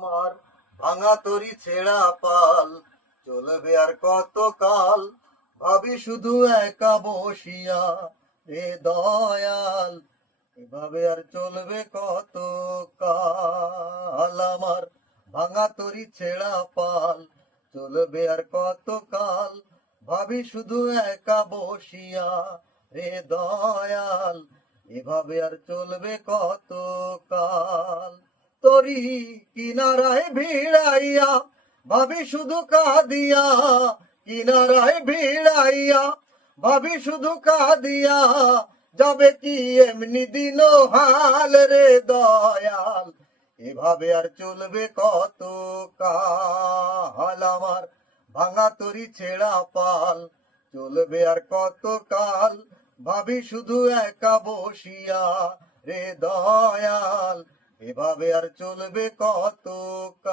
আমার ভাঙা তরি ছেঁড়া পাল চলবে আর কত কাল, ভাবি শুধু একা বসিয়া রে দয়াল, এভাবে আর চলবে কত কাল। আমার ভাঙা তরি ছেঁড়া পাল চলবে আর কত কাল, ভাবি শুধু একা বসিয়া রে দয়াল, এভাবে আর চলবে কত কাল। তরি কিনারায় ভিড়াইয়া ভাবি শুধু কাঁদিয়া, কিনারায় ভিড়াইয়া ভাবি শুধু কাঁদিয়া, যাবে কি এমনি দিন হাল রে দয়াল, এভাবে আর চলবে কত কাল। আমার ভাঙা তরি ছেঁড়া পাল চলবে আর কত কাল, ভাবি শুধু একা বসিয়া রে দয়াল, এভাবে আর চলবে কত কাল।